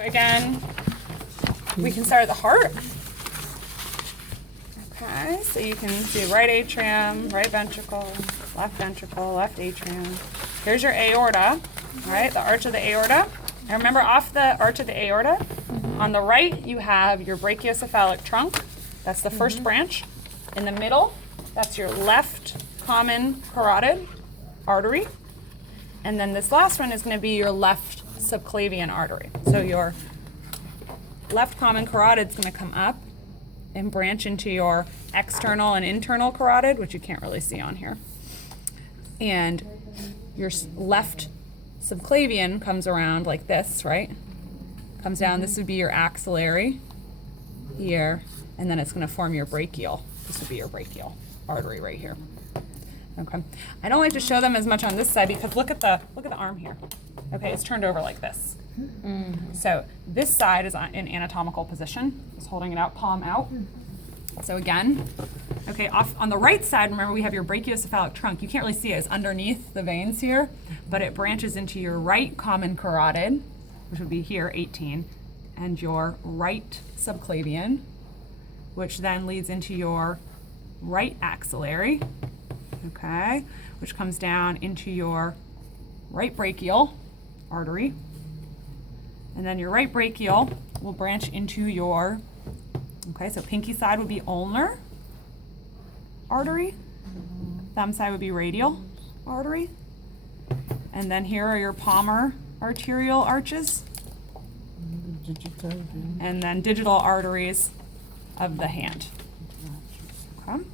Again, we can start at the heart. Okay, so you can see right atrium, right ventricle, left atrium. Here's your aorta, all right, the arch of the aorta. And remember, off the arch of the aorta, on the right, you have your brachiocephalic trunk. That's the first branch. In the middle, that's your left common carotid artery. And then this last one is going to be your left subclavian artery. So your left common carotid is going to come up and branch into your external and internal carotid, which you can't really see on here. And your left subclavian comes around like this, right? Comes down, this would be your axillary here, and then it's going to form your brachial. This would be your brachial artery right here. Okay. I don't like to show them as much on this side because look at the arm here. Okay, it's turned over like this. So this side is in anatomical position. Just holding it out, palm out. So again, okay, off on the right side, remember we have your brachiocephalic trunk. You can't really see it. It's underneath the veins here, but it branches into your right common carotid, which would be here, 18, and your right subclavian, which then leads into your right axillary, okay, which comes down into your right brachial artery. And then your right brachial will branch into your, okay, so pinky side would be ulnar artery, thumb side would be radial artery, and then here are your palmar arterial arches, and then digital arteries of the hand. Okay.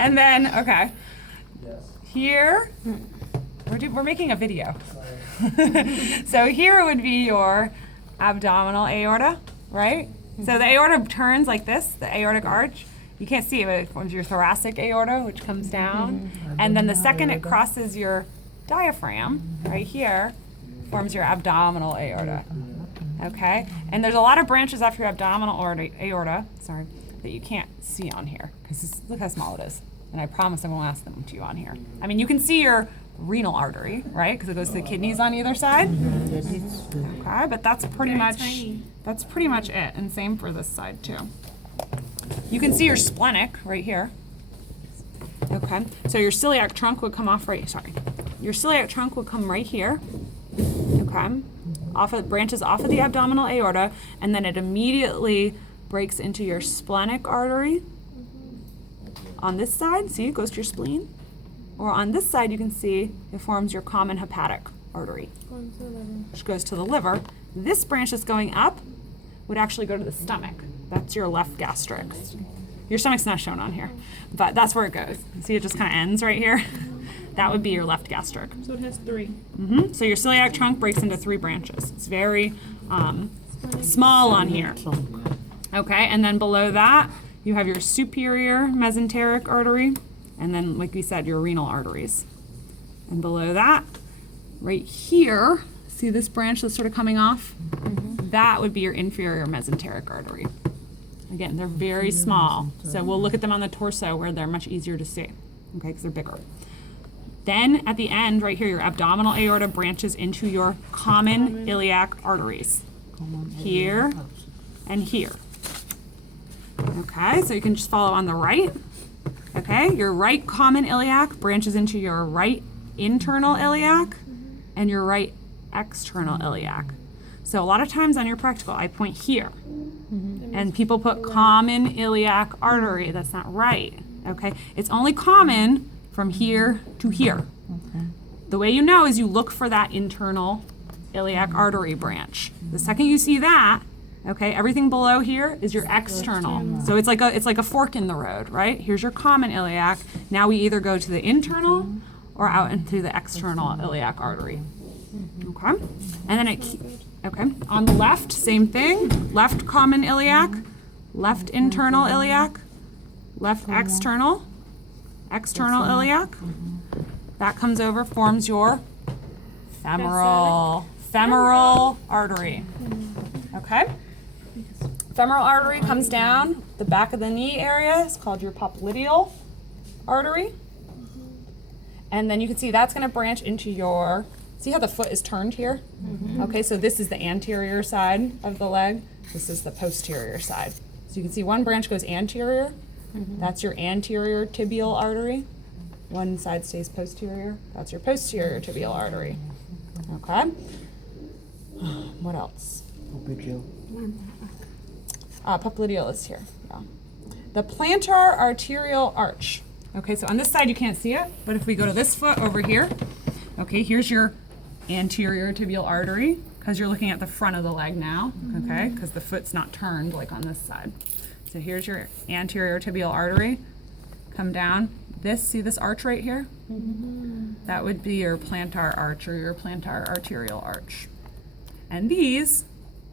And then, okay. Here, we're making a video. So here would be your abdominal aorta, right? So the aorta turns like this, the aortic arch. You can't see it, but it forms your thoracic aorta, which comes down. And then the second it crosses your diaphragm, right here, forms your abdominal aorta. Okay? And there's a lot of branches off your abdominal aorta, that you can't see on here, because look how small it is. And I promise I won't ask them to you on here. I mean, you can see your renal artery, right? Because it goes to the kidneys on either side. Okay, but that's pretty much it. And same for this side too. You can see your splenic right here. Okay, so your celiac trunk would come off Your celiac trunk would come right here. Okay, branches off of the abdominal aorta, and then it immediately breaks into your splenic artery. On this side, see, it goes to your spleen. Or on this side, you can see it forms your common hepatic artery, which goes to the liver. This branch that's going up would actually go to the stomach. That's your left gastric. Your stomach's not shown on here, but that's where it goes. See, it just kind of ends right here. That would be your left gastric. So it has 3. So your celiac trunk breaks into 3 branches. It's very small on here. Okay, and then below that, you have your superior mesenteric artery, and then, like we said, your renal arteries. And below that, right here, see this branch that's sort of coming off? That would be your inferior mesenteric artery. Again, they're very small, so we'll look at them on the torso where they're much easier to see, okay, because they're bigger. Then at the end, right here, your abdominal aorta branches into your common iliac arteries. Here and here. Okay, so you can just follow on the right. Okay, your right common iliac branches into your right internal iliac and your right external iliac. So a lot of times on your practical, I point here. And people put common iliac artery. That's not right. Okay, it's only common from here to here. The way you know is you look for that internal iliac artery branch. The second you see that, okay, everything below here is your external. So it's like a fork in the road, right? Here's your common iliac. Now we either go to the internal or out into the external iliac artery. Okay, and then on the left, same thing. Left common iliac, left internal iliac, left external iliac. That comes over, forms your femoral artery. Okay? Femoral artery comes down the back of the knee area. It's called your popliteal artery. And then you can see that's going to branch into your, see how the foot is turned here? Okay, so this is the anterior side of the leg. This is the posterior side. So you can see one branch goes anterior. That's your anterior tibial artery. One side stays posterior. That's your posterior tibial artery. Okay. What else? Popliteal is here. Yeah. The plantar arterial arch. Okay, so on this side you can't see it, but if we go to this foot over here, okay, here's your anterior tibial artery, because you're looking at the front of the leg now, okay, because the foot's not turned like on this side. So here's your anterior tibial artery. Come down. This, see this arch right here? That would be your plantar arch or your plantar arterial arch. And these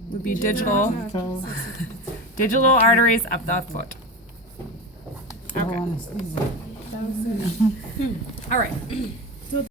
would be digital arteries of the foot. Okay. All right.